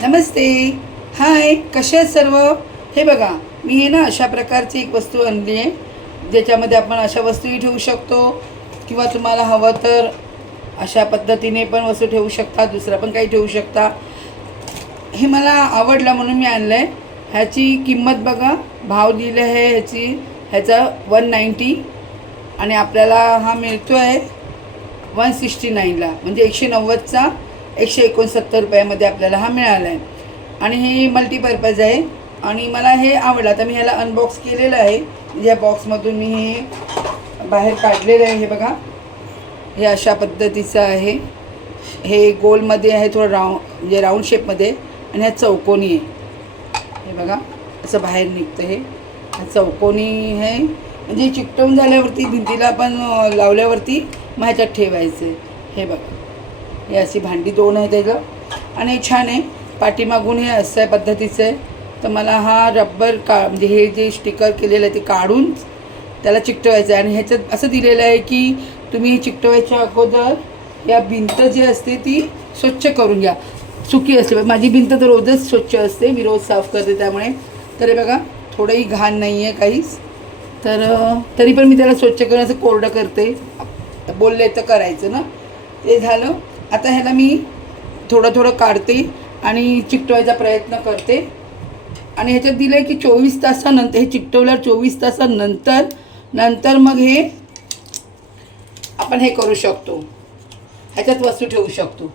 नमस्ते. हाय कसे आहेत सर्व? हे बघा मी हे ना अशा प्रकारची एक वस्तू आणली आहे ज्याच्यामध्ये आपण अशा वस्तूही ठेवू शकतो किंवा तुम्हाला हवं तर अशा पद्धतीने पण वस्तू ठेवू शकता दुसरं पण काही ठेवू शकता. हे मला आवडलं म्हणून मी आणलं आहे ह्याची किंमत बघा भाव दिलं आहे ह्याची ह्याचा वन नाईंटी आणि आपल्याला हा मिळतो आहे वन सिक्स्टी नाईनला म्हणजे एकशे नव्वदचा एकशे एकोणसत्तर रुपयामध्ये आपल्याला हा मिळाला आहे आणि हे मल्टीपर्पज आहे. आणि मला हे आवडलं. आता मी ह्याला अनबॉक्स केलेलं आहे. या बॉक्समधून मी हे बाहेर काढलेलं आहे. हे बघा. हे अशा पद्धतीचं आहे. हे गोलमध्ये आहे थोडं राऊंड म्हणजे राऊंड शेपमध्ये आणि ह्या चौकोनी आहे. हे बघा. असं बाहेर निघतं हे. चौकोनी आहे म्हणजे चिकटवून झाल्यावरती भिंतीला आपण लावल्यावरती मग ह्याच्यात ठेवायचं आहे. हे बघा. हे अशी भांडी दोन आहे त्याचं. आणि हे छान आहे. पाठीमागून हे असं आहे पद्धतीचं आहे. तर मला हा रब्बर का म्हणजे हे जे स्टिकर केलेलं आहे ते काढून त्याला चिकटवायचं आहे. आणि ह्याच्यात असं दिलेलं आहे की तुम्ही हे चिकटवायच्या अगोदर या भिंत जी असते ती स्वच्छ करून घ्या. सुकी असते. माझी भिंत तर रोजच स्वच्छ असते. मी रोज साफ करते त्यामुळे. तर हे बघा थोडंही घाण नाही आहे काहीच. तर तरी पण मी त्याला स्वच्छ करून असं कोरडं करते. बोलले तर करायचं ना. ते झालं. आता ह्याला मी थोडं थोडं काढते आणि चिकटवायचा प्रयत्न करते. आणि ह्याच्यात दिलं आहे की चोवीस तासानंतर हे चिकटवल्यावर चोवीस तासानंतर नंतर मग हे आपण हे करू शकतो. ह्याच्यात वस्तू ठेवू शकतो.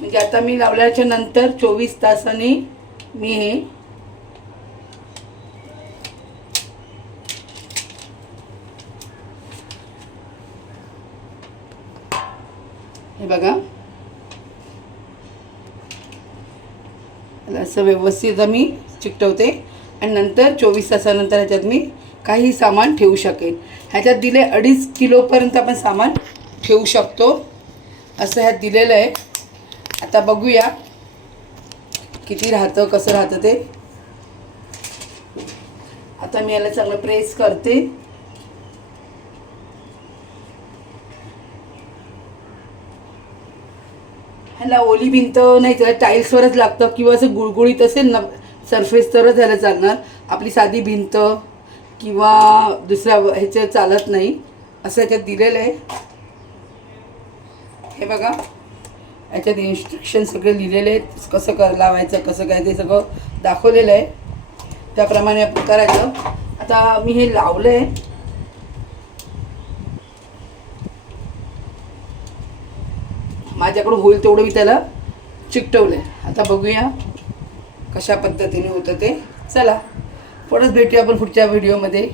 म्हणजे आता मी लावल्याच्या नंतर चोवीस तासांनी मी हे हे बघा. असं व्यवस्थित मी चिकटवते. आणि नंतर चोवीस तासानंतर ह्याच्यात मी काही सामान ठेवू शकेन. ह्याच्यात दिले अडीच किलोपर्यंत आपण सामान ठेवू शकतो. असं ह्यात दिलेलं आहे. आता बघूया किती राहतं कसं राहतं ते. आता मी याला चांगलं प्रेस करते. ह्याला ओली भिंत नाही त्याला टाईल्सवरच लागतं किंवा असं गुळगुळीत असेल ना सरफेस तरच ह्याला चालणार. आपली साधी भिंत किंवा दुसऱ्या ह्याचं चालत नाही. असं ह्याच्यात दिलेलं आहे. हे बघा. याच्यात इन्स्ट्रक्शन सगळे लिहिलेले आहेत. कसं कर लावायचं कसं काय ते सगळं दाखवलेलं आहे. त्याप्रमाणे आपण करायचं. आता मी हे लावलं आहे माझ्याकडून होईल तेवढं मी त्याला चिकटवलं आहे आता बघूया कशा पद्धतीने होतं ते. चला परत भेटूया आपण पुढच्या व्हिडिओमध्ये